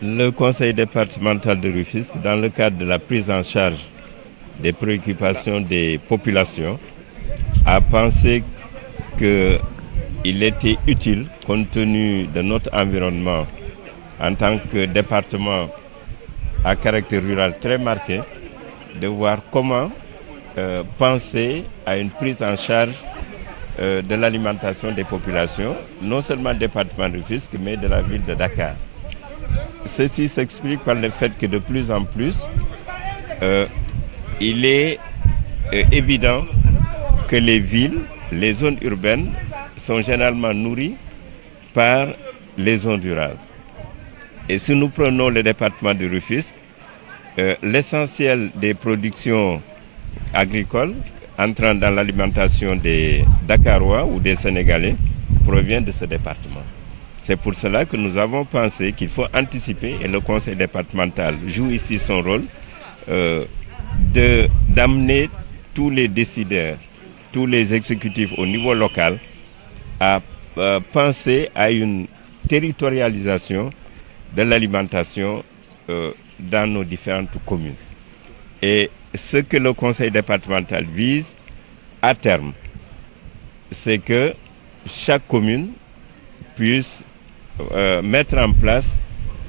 Le conseil départemental de Rufisque, dans le cadre de la prise en charge des préoccupations des populations, a pensé qu'il était utile, compte tenu de notre environnement en tant que département à caractère rural très marqué, de voir comment penser à une prise en charge de l'alimentation des populations, non seulement du département de Rufisque, mais de la ville de Dakar. Ceci s'explique par le fait que de plus en plus, il est évident que les villes, les zones urbaines sont généralement nourries par les zones rurales. Et si nous prenons le département de Rufisque, l'essentiel des productions agricoles entrant dans l'alimentation des Dakarois ou des Sénégalais provient de ce département. C'est pour cela que nous avons pensé qu'il faut anticiper, et le conseil départemental joue ici son rôle, d'amener tous les décideurs, tous les exécutifs au niveau local à penser à une territorialisation de l'alimentation dans nos différentes communes. Et ce que le conseil départemental vise à terme, c'est que chaque commune puisse mettre en place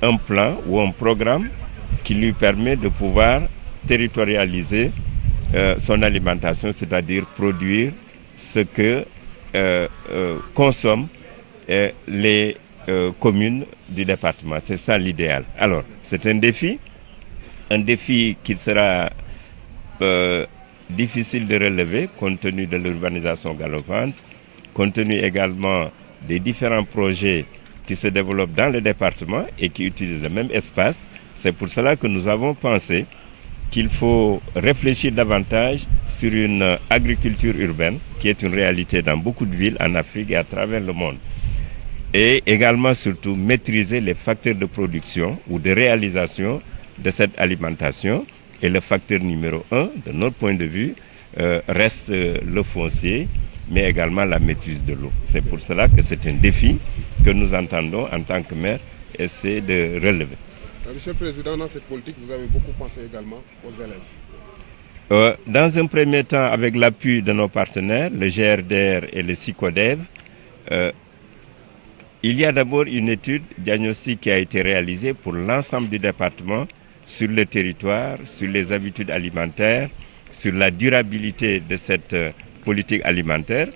un plan ou un programme qui lui permet de pouvoir territorialiser son alimentation, c'est-à-dire produire ce que consomment les communes du département. C'est ça l'idéal. Alors, c'est un défi qui sera difficile de relever compte tenu de l'urbanisation galopante, compte tenu également des différents projets qui se développent dans le département et qui utilisent le même espace. C'est pour cela que nous avons pensé qu'il faut réfléchir davantage sur une agriculture urbaine qui est une réalité dans beaucoup de villes en Afrique et à travers le monde. Et également surtout maîtriser les facteurs de production ou de réalisation de cette alimentation. Et le facteur numéro 1, de notre point de vue, reste le foncier, mais également la maîtrise de l'eau. C'est pour cela que c'est un défi que nous entendons en tant que maire essayer de relever. Monsieur le Président, dans cette politique, vous avez beaucoup pensé également aux élèves. Dans un premier temps, avec l'appui de nos partenaires, le GRDR et le SICODEV, il y a d'abord une étude diagnostique qui a été réalisée pour l'ensemble du département sur le territoire, sur les habitudes alimentaires, sur la durabilité de cette politique alimentaire,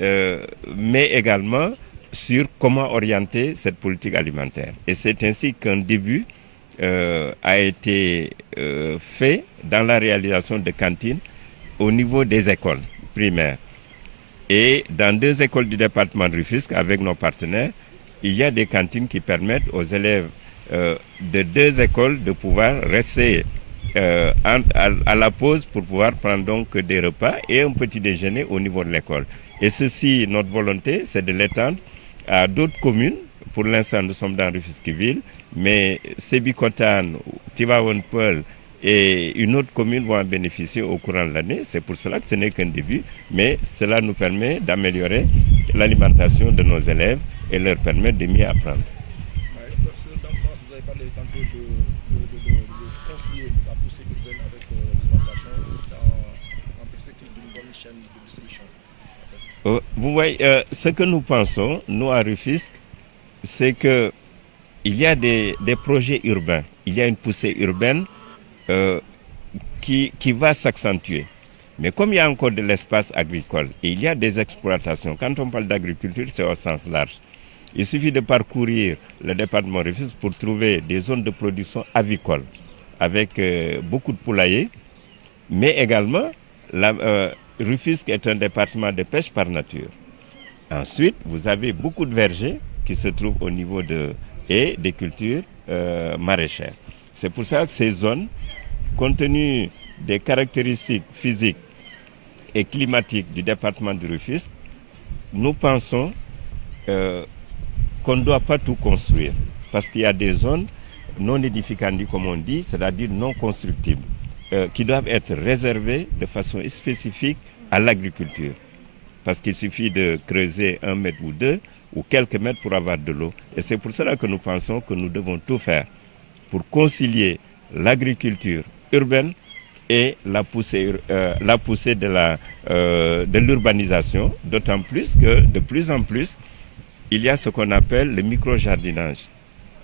mais également sur comment orienter cette politique alimentaire. Et c'est ainsi qu'un début a été fait dans la réalisation de cantines au niveau des écoles primaires. Et dans 2 écoles du département de Rufisque, avec nos partenaires, il y a des cantines qui permettent aux élèves de 2 écoles de pouvoir rester à la pause pour pouvoir prendre donc des repas et un petit déjeuner au niveau de l'école. Et ceci, notre volonté, c'est de l'étendre à d'autres communes. Pour l'instant, nous sommes dans Rufisque-Ville, mais Sébikotane, Tivaouane Peulh et une autre commune vont en bénéficier au courant de l'année. C'est pour cela que ce n'est qu'un début, mais cela nous permet d'améliorer l'alimentation de nos élèves et leur permet de mieux apprendre. Dans ce sens, vous avez parlé tantôt de concilier la poussée urbaine avec l'alimentation en perspective d'une bonne chaîne de distribution. Vous voyez, ce que nous pensons, nous à Rufisque, c'est qu'il y a des projets urbains, il y a une poussée urbaine qui va s'accentuer. Mais comme il y a encore de l'espace agricole et il y a des exploitations, quand on parle d'agriculture, c'est au sens large. Il suffit de parcourir le département Rufisque pour trouver des zones de production avicole avec beaucoup de poulaillers, mais également Rufisque est un département de pêche par nature. Ensuite, vous avez beaucoup de vergers qui se trouvent au niveau et des cultures maraîchères. C'est pour ça que ces zones, compte tenu des caractéristiques physiques et climatiques du département de Rufisque, nous pensons qu'on ne doit pas tout construire. Parce qu'il y a des zones non édificantes, comme on dit, c'est-à-dire non constructibles, qui doivent être réservées de façon spécifique à l'agriculture. Parce qu'il suffit de creuser 1 mètre ou 2 ou quelques mètres pour avoir de l'eau. Et c'est pour cela que nous pensons que nous devons tout faire pour concilier l'agriculture urbaine et la poussée de l'urbanisation, d'autant plus que de plus en plus, il y a ce qu'on appelle le micro-jardinage,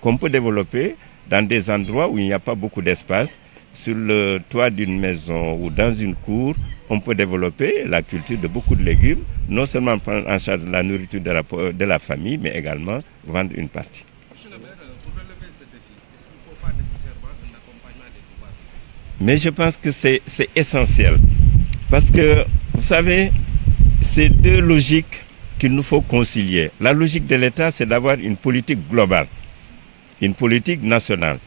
qu'on peut développer dans des endroits où il n'y a pas beaucoup d'espace. Sur le toit d'une maison ou dans une cour, on peut développer la culture de beaucoup de légumes, non seulement prendre en charge la nourriture de la famille, mais également vendre une partie. Monsieur le maire, pour relever ce défi, est-ce qu'il ne faut pas nécessairement un accompagnement des pouvoirs? Mais je pense que c'est essentiel. Parce que, vous savez, c'est deux logiques qu'il nous faut concilier. La logique de l'État, c'est d'avoir une politique globale, une politique nationale.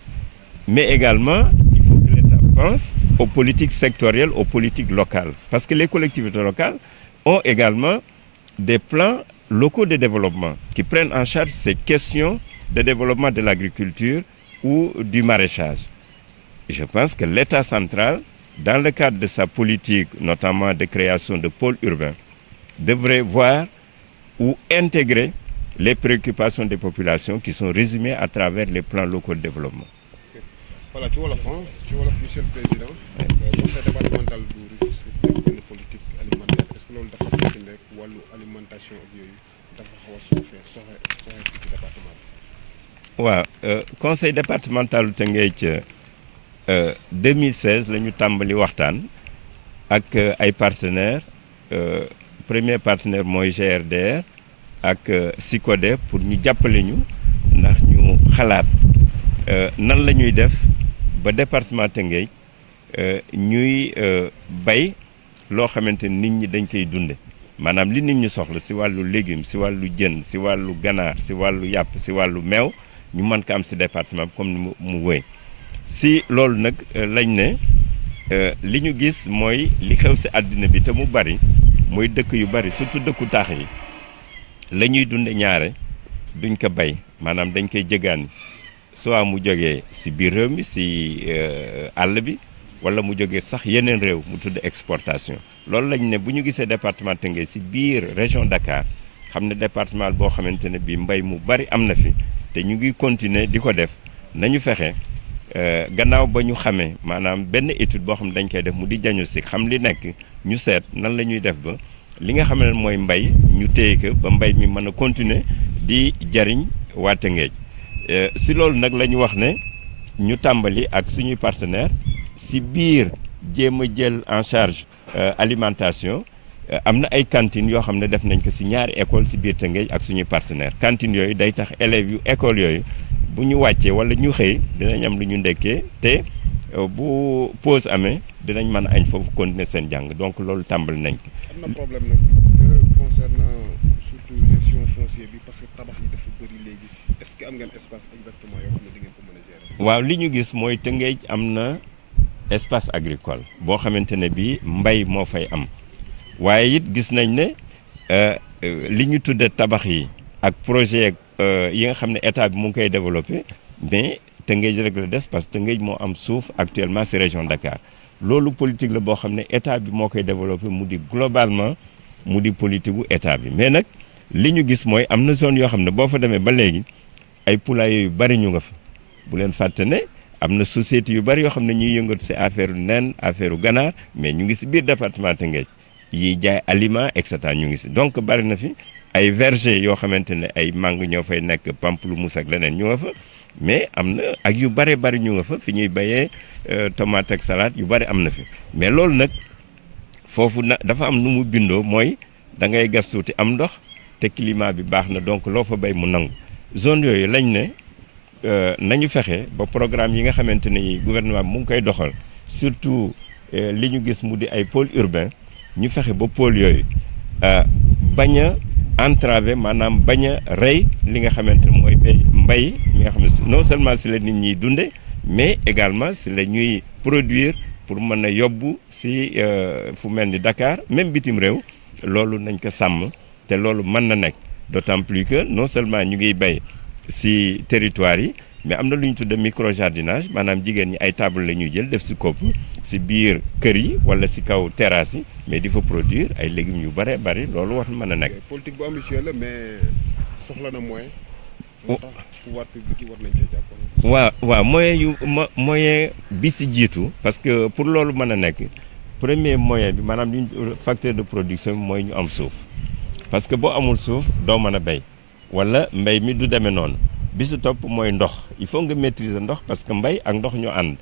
Mais également, il faut que l'État pense aux politiques sectorielles, aux politiques locales. Parce que les collectivités locales ont également des plans locaux de développement qui prennent en charge ces questions de développement de l'agriculture ou du maraîchage. Je pense que l'État central, dans le cadre de sa politique, notamment de création de pôles urbains, devrait voir ou intégrer les préoccupations des populations qui sont résumées à travers les plans locaux de développement. Voilà, ci wolof monsieur le président. Conseil départemental bu Rufisque benn politique alimentaire est-ce que loolu dafa nekk ne wàllu alimentation ak yooyu dafa xaw a soxe fii ci département bi. waaw conseil départemental Tëngéej 2016 la ñu tàmbali waxtaan ak ay partenaires premier partenaire mooy GRDR ak SICODER pour ñu jàppale ñu ndax ñu xalaat nan la ñuy def ba département Tëngéej ñuy bay loo xamante ni nit ñi dañ koy dunde maanaam li nit ñi soxla si wàllu légumes si wàllu jën si wàllu ganaar si wàllu yàpp si wàllu meew ñu mën ko am si département bi comme ni mu wéy si loolu nag lañ ne li ñu gis mooy li xew si àddina bi te mu bari mooy dëkk yu bari surtout dëkku taax yi la ñuy dunde ñaare duñ ko bay maanaam dañ koy jëgaani soit mu jógee si biir réew mi si àll bi wala mu jógee sax yeneen réew mu tudd exportation loolu lañ ne bu ñu gisee département Tëngéej si biir région Dakar xam ne département boo xamante ne bii mbay mu bari am na fi te ñu ngi continuer di ko def nañu fexe gannaaw ba ñu xamee maanaam benn étude boo xam ne dañ koy def mu di diagnostic xam li nekk ñu seet nan la ñuy def ba li nga xam ne mooy mbay ñu téye ko ba mbay mi mën a continuer di jariñ waa Tëngéej si loolu nag la ñu wax ne ñu tàmbali ak suñuy partenaire si biir jéem a jël en charge alimentation am na ay cantines yoo xam ne def nañ ko si ñaari école si biir Tëngéej ak suñuy partenaire cantines yooyu day tax élèves yu école yooyu bu ñu wàccee wala ñu xëy dinañ am lu ñu ndekkee te bu pause amee dinañ mën a añ foofu continuer seen jàng donc loolu tàmbali nañ ko. am na problème nag parce que concernant surtout gestion foncière bi parce que tabax yi dafa bëri léegi est-ce que am ngeen espace exactement yoo xam ne di ngeen ko mën a gérer. waaw li ñu gis mooy Tëngéej am na espace agricole boo xamante ne bii mbay moo fay am waaye it gis nañ ne li ñu tudde tabax yi ak projet yi nga xam ne état bi mu ngi koy développé mais Tëngéej rek la des parce que Tëngéej moo am suuf actuellement ci région Dakar loolu politique la boo xam ne état bi moo koy développé mu di globalement mu di politique gu état bi mais nag li ñu gis mooy am na zone yoo xam ne boo fa demee ba léegi ay poulailler yu bari ñu nga fa bu leen fàtte ne am na société yu bari yoo xam ne ñuy yëngatu ci affaire nen affaire ganaar mais ñu ngi ci biir département Tëngéej yiy jaay aliment et cetera ñu ngi ci donc bari na fi ay verger yoo xamante ne ay mangue ñoo fay nekk pamplemousse ak leneen ñu nga fa mais am na ak yu bari bari ñu nga fa fi ñuy bayee tomate ak salade yu bari am na fi mais loolu nag foofu na dafa am nu mu bindoo mooy da ngay gas tuuti am ndox te climat bi baax na donc loo fa bay mu nangu zone yooyu lañ ne nañu fexe ba programme yi nga xamante ne gouvernement bi mu ngi koy doxal surtout li ñu gis mu di ay pôle urbain ñu fexe ba pôle yooyu bañ a entravé maanaam bañ a rey li nga xamante ne mooy mbay mi nga xam ne non seulement si la nit ñiy dunde mais également si la ñuy produire pour mën a yóbbu si fu mel ni Dakar même bitim réew loolu nañ ko sàmm te loolu mën na nekk d'autant plus que non seulement ñu ngi bay si territoire yi mais am na lu ñu tudde micro jardinage maanaam jigéen ñi ay table la ñuy jël def si kopp si biir kër yi wala si kaw terrasse yi mais di fa produire ay légumes yu bare bari loolu war na mën a nekk. politique bu ambitieux la mais soxla na moyen. Oh. moo tax pouvoir public yi war nañ cee jàpp. waaw moyen bi si jiitu parce que pour loolu mën a nekk premier moyen bi maanaam li facteur de production bi mooy ñu am suuf parce que boo amul suuf doo mën a béy wala mbéy mi du demee noonu bi si topp mooy ndox il faut nga maîtriser ndox parce que mbéy ak ndox ñu ànd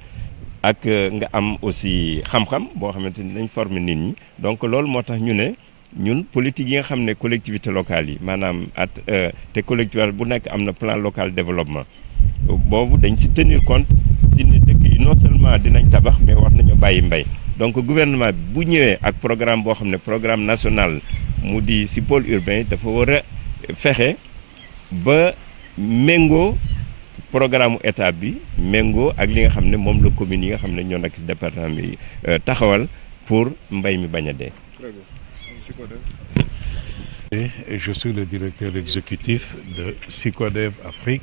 ak nga am aussi xam-xam boo xamante ni dañ former nit ñi donc loolu moo tax ñu ne ñun politique yi nga xam ne collectivité locale yi maanaam te collectivité bu nekk am na plan local développement boobu dañ si tenir compte si ne dëkk yi non seulement dinañ tabax mais war nañu bàyyi mbay donc gouvernement bu ñëwee ak programme boo xam ne programme national mu di si pôle urbain dafa war a fexe ba méngoo programme état bi méngoo ak li nga xam ne moom la commune yi nga xam ne ñoo nekk si département bi taxawal pour mbay mi bañ a dee. Et je suis le directeur exécutif de SYCODEV Afrique.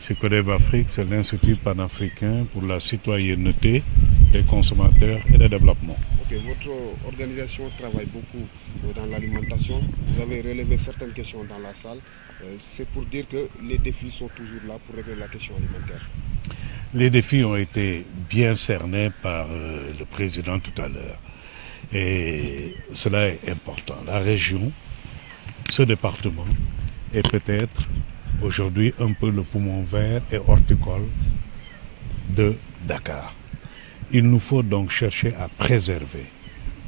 SYCODEV Afrique, c'est l'Institut panafricain pour la citoyenneté des consommateurs et le développement. Ok, votre organisation travaille beaucoup dans l'alimentation. Vous avez relevé certaines questions dans la salle. C'est pour dire que les défis sont toujours là pour régler la question alimentaire. Les défis ont été bien cernés par le président tout à l'heure. Et cela est important. La région, ce département est peut-être aujourd'hui un peu le poumon vert et horticole de Dakar. Il nous faut donc chercher à préserver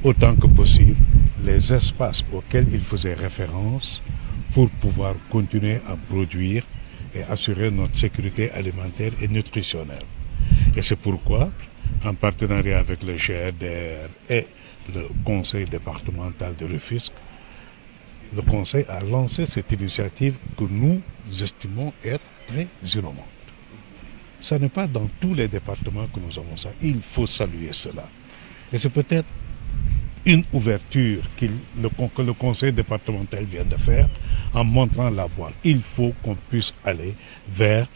autant que possible les espaces auxquels il faisait référence pour pouvoir continuer à produire et assurer notre sécurité alimentaire et nutritionnelle. Et c'est pourquoi, en partenariat avec le GRDR et le conseil départemental de Rufisque, le conseil a lancé cette initiative que nous estimons être très innovante. Ce n'est pas dans tous les départements que nous avons ça. Il faut saluer cela. Et c'est peut-être une ouverture que le conseil départemental vient de faire en montrant la voie. Il faut qu'on puisse aller vers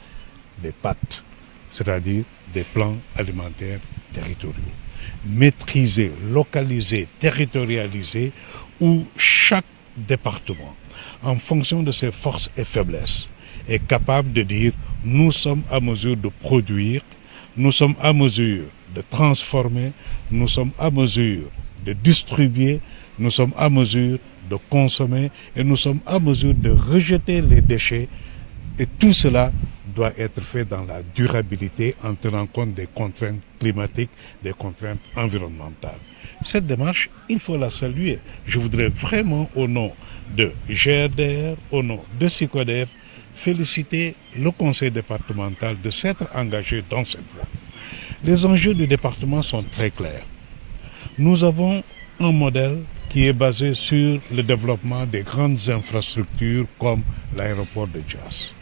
des pactes, c'est-à-dire des plans alimentaires territoriaux. Maîtriser, localiser, territorialiser, où chaque département, en fonction de ses forces et faiblesses, est capable de dire nous sommes à mesure de produire, nous sommes à mesure de transformer, nous sommes à mesure de distribuer, nous sommes à mesure de consommer et nous sommes à mesure de rejeter les déchets. Et tout cela doit être fait dans la durabilité en tenant compte des contraintes climatiques, des contraintes environnementales. Cette démarche, il faut la saluer. Je voudrais vraiment, au nom de GRDR, au nom de SYCODEV, féliciter le conseil départemental de s'être engagé dans cette voie. Les enjeux du département sont très clairs. Nous avons un modèle qui est basé sur le développement des grandes infrastructures comme l'aéroport de Diass.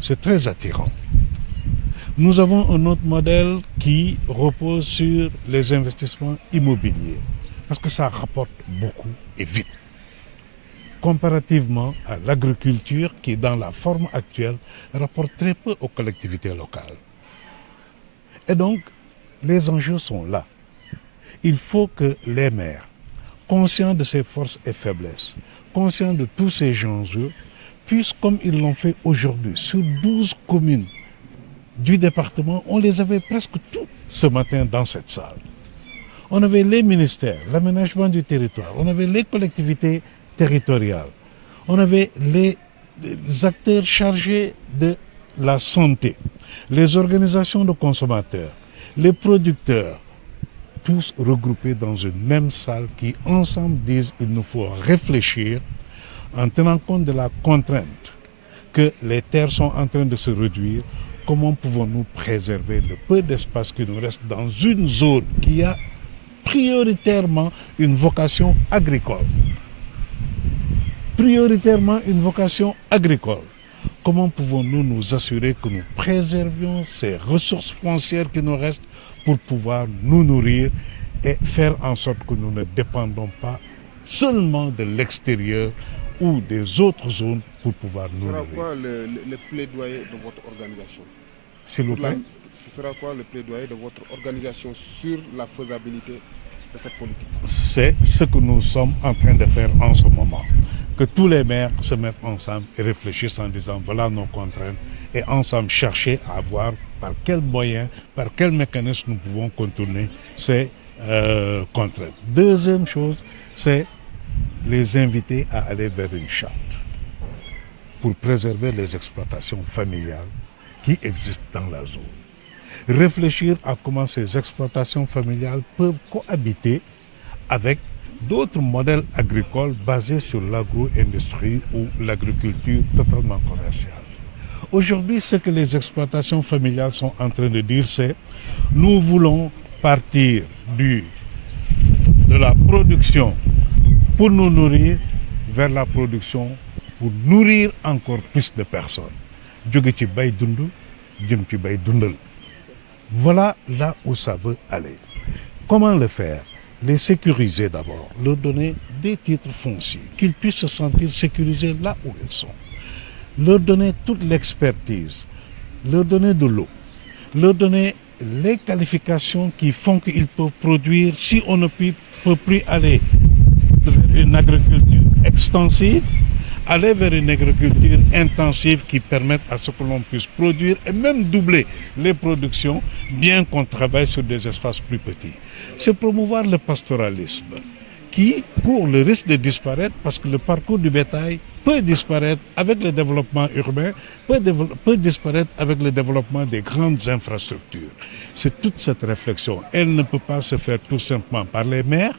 C'est très attirant. Nous avons un autre modèle qui repose sur les investissements immobiliers, parce que ça rapporte beaucoup et vite, comparativement à l'agriculture qui, dans la forme actuelle, rapporte très peu aux collectivités locales. Et donc, les enjeux sont là. Il faut que les maires, conscients de ses forces et faiblesses, conscients de tous ces enjeux, puissent, comme ils l'ont fait aujourd'hui, sur 12 communes du département, on les avait presque tous ce matin dans cette salle. On avait les ministères, l'aménagement du territoire, on avait les collectivités territoriales, on avait les acteurs chargés de la santé, les organisations de consommateurs, les producteurs, tous regroupés dans une même salle qui ensemble disent qu'il nous faut réfléchir en tenant compte de la contrainte que les terres sont en train de se réduire. Comment pouvons-nous préserver le peu d'espace qui nous reste dans une zone qui a prioritairement une vocation agricole? Prioritairement une vocation agricole. Comment pouvons-nous nous assurer que nous préservions ces ressources foncières qui nous restent pour pouvoir nous nourrir et faire en sorte que nous ne dépendons pas seulement de l'extérieur ou des autres zones pour pouvoir nous nourrir? Ce sera quoi le plaidoyer de votre organisation? S'il vous plaît. Ce sera quoi le plaidoyer de votre organisation sur la faisabilité de cette politique? C'est ce que nous sommes en train de faire en ce moment. Que tous les maires se mettent ensemble et réfléchissent en disant voilà nos contraintes et ensemble chercher à voir par quel moyen, par quel mécanisme nous pouvons contourner ces contraintes. Deuxième chose, c'est les inviter à aller vers une charte pour préserver les exploitations familiales qui existent dans la zone. Réfléchir à comment ces exploitations familiales peuvent cohabiter avec d'autres modèles agricoles basés sur l'agro-industrie ou l'agriculture totalement commerciale. Aujourd'hui, ce que les exploitations familiales sont en train de dire, c'est nous voulons partir de la production pour nous nourrir vers la production pour nourrir encore plus de personnes. Jóge ci bay dund jëm ci bay dundal. Voilà là où ça veut aller. Comment le faire? Les sécuriser d'abord, leur donner des titres fonciers, qu'ils puissent se sentir sécurisés là où ils sont. Leur donner toute l'expertise, leur donner de l'eau, leur donner les qualifications qui font qu'ils peuvent produire, si on ne peut plus aller vers une agriculture extensive, aller vers une agriculture intensive qui permette à ce que l'on puisse produire et même doubler les productions, bien qu'on travaille sur des espaces plus petits. C'est promouvoir le pastoralisme qui court le risque de disparaître parce que le parcours du bétail peut disparaître avec le développement urbain, peut disparaître avec le développement des grandes infrastructures. C'est toute cette réflexion. Elle ne peut pas se faire tout simplement par les maires,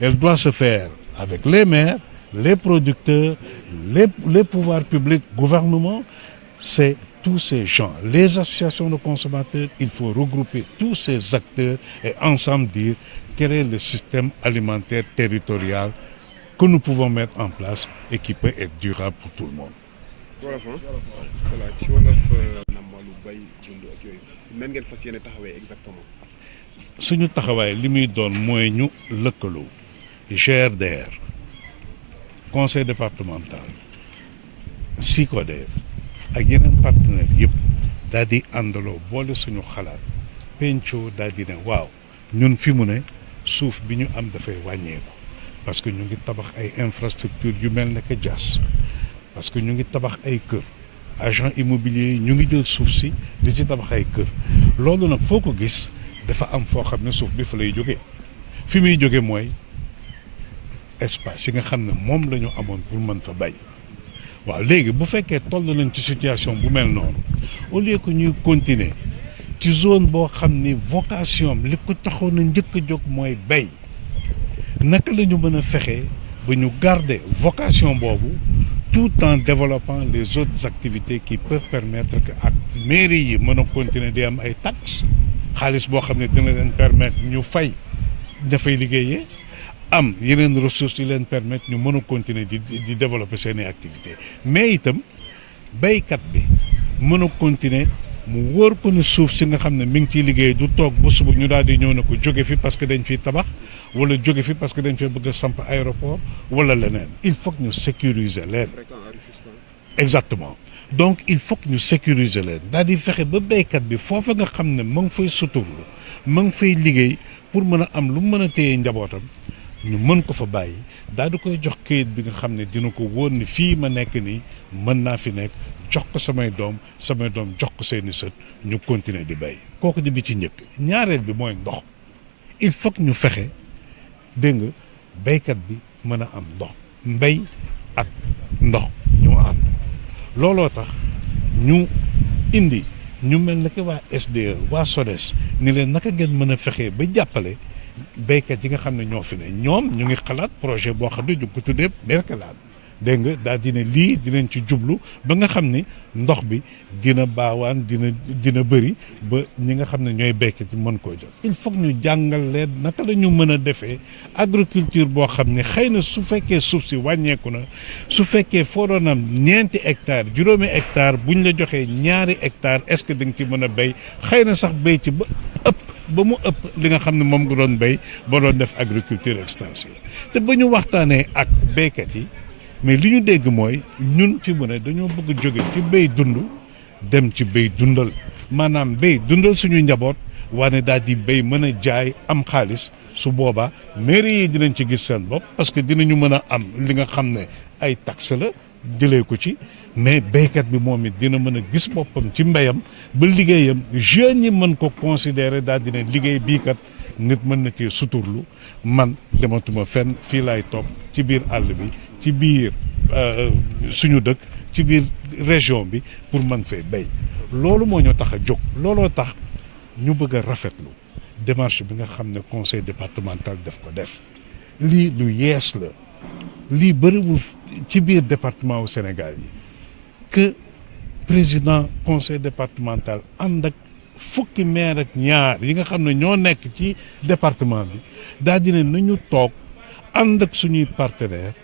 elle doit se faire avec les maires, les producteurs, les pouvoirs publics, gouvernement, c'est tous ces gens, les associations de consommateurs, il faut regrouper tous ces acteurs et ensemble dire quel est le système alimentaire territorial que nous pouvons mettre en place et qui peut être durable pour tout le monde. Wolof voilà ci wolof nam wàllu bay dund ak yooyu nan ngeen fas yéene taxawee exactement. suñu taxawaay li muy doon mooy ñu lëkkaloo GRDR conseil départemental SICODEF ak yeneen partenaires yëpp daal di àndaloo boole suñu xalaat pencoo daal di ne waaw ñun fi mu ne suuf bi ñu am dafay wàññeeku parce que ñu ngi tabax ay infrastructures yu mel ne que Diass parce que ñu ngi tabax ay kër agent immobilier yi ñu ngi jël suuf si di ci tabax ay kër loolu nag foo ko gis dafa am foo xam ne suuf bi fa lay jógee fi muy jóge mooy espace yi nga xam ne moom la ñu amoon pour mën fa bay waaw léegi bu fekkee toll nañ ci situation bu mel noonu au lieu que ñuy continuer ci zone boo xam ni vocation li ko taxoon a njëkk a jóg mooy bay naka la ñu mën a fexe ba ñu garder vocation boobu tout en développant les autres activités qui peuvent permettre que ak mairie yi mën a continuer di am ay taxes xaalis boo xam ne dina leen permettre ñu fay dafay liggéeyee am yeneen ressources yi leen permettre ñu mën a continuer di développer seeni activités mais itam béykat bi mën a continuer mu wóor ko ne suuf si nga xam ne mi ngi ciy liggéey du toog ba suba ñu daal di ñëw ne ko jóge fi parce que dañ fiy tabax wala jóge fi parce que dañ fi bëgg a samp aéroport wala leneen il faut que ñu sécuriser leen. Exactement donc il faut que ñu sécuriser leen daal di fexe ba béykat bi foofa nga xam ne ma ngi fay suturlu ma ngi fay liggéey pour mën a am lu mu mën a téye njabootam ñu mën ko fa bàyyi daal di koy jox këyit bi nga xam ne dina ko wóor ni fii ma nekk nii mën naa fi nekk jox ko samay doom jox ko seeni sët ñu continuer di béy kooku di bi ci njëkk ñaareel bi mooy ndox il faut que ñu fexe dégg nga béykat bi mën a am ndox mbéy ak ndox ñu ànd looloo tax ñu indi ñu mel ne que waa SDE waa SODES ni leen naka ngeen mën a fexe ba jàppale béykat yi nga xam ne ñoo fi ne ñoom ñu ngi xalaat projet boo xam ne ñu ngi ko tuddee Berkelane dégg nga daal di ne lii dinañ ci jublu ba nga xam ni ndox bi dina baawaan dina bëri ba ñi nga xam ne ñooy béykat yi mën koo jot. il faut que ñu jàngal leen naka la ñu mën a defee agriculture boo xam ne xëy na su fekkee suuf si wàññeeku na su fekkee foo doon am ñeenti hectares juróomi hectares buñ la joxee ñaari hectares est-ce que da nga ci mën a béy xëy na sax béy ci ba mu ëpp li nga xam ne moom nga doon béy ba doon def agriculture extensive te ba ñu waxtaanee ak béykat yi. mais li ñu dégg mooy ñun fi mu ne dañoo bëgg jóge ci béy dund dem ci béy dundal maanaam béy dundal suñu njaboot waane daal di béy mën a jaay am xaalis su boobaa mairie yi dinañ ci gis seen bopp parce que dinañu mën a am li nga xam ne ay taxe la jëlee ko ci mais béykat bi moom it dina mën a gis boppam ci mbéyam ba liggéeyam jeunes yi mën ko considérer daal dina liggéey bii kat nit mën na ci suturlu man dematuma fenn fii laay toog ci biir àll bi ci biir suñu dëkk ci biir région bi pour mën fee béy loolu moo ñu tax a jóg looloo tax ñu bëgg a rafetlu démarche bi nga xam ne conseil départemental daf ko def lii lu yees la lii bëriwul ci biir département wu Sénégal yi que président conseil départemental ànd ak fukki maire ak ñaar yi nga xam ne ñoo nekk ci département bi daal di ne nañu toog ànd ak suñuy partenaire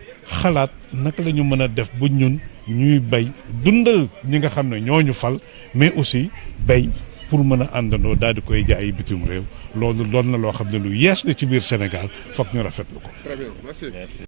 xalaat naka la ñu mën a def ba ñun ñuy béy dundal ñi nga xam ne ñoo ñu fal mais aussi béy pour mën a àndandoo daal di koy jaay bitim réew loolu doon na loo xam ne lu yees la ci biir Sénégal foog ñu rafetlu ko. Très bien, merci.